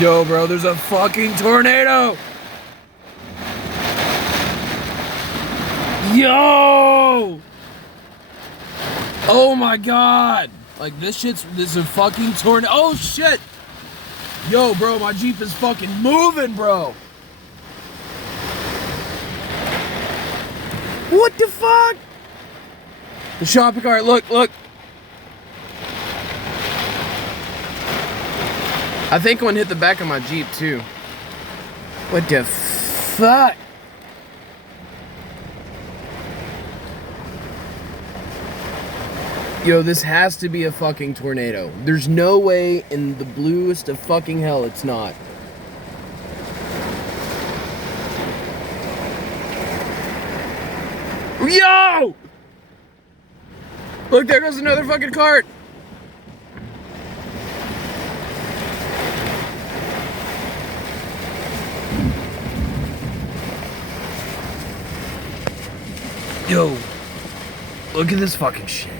Yo, bro, there's a fucking tornado! Yo! Oh my god! Like, this is a fucking tornado. Oh shit! Yo, bro, my Jeep is fucking moving, bro! What the fuck? The shopping cart, look. I think one hit the back of my Jeep, too. What the fuck? Yo, this has to be a fucking tornado. There's no way in the bluest of fucking hell it's not. Yo! Look, there goes another fucking cart. Yo, look at this fucking shit.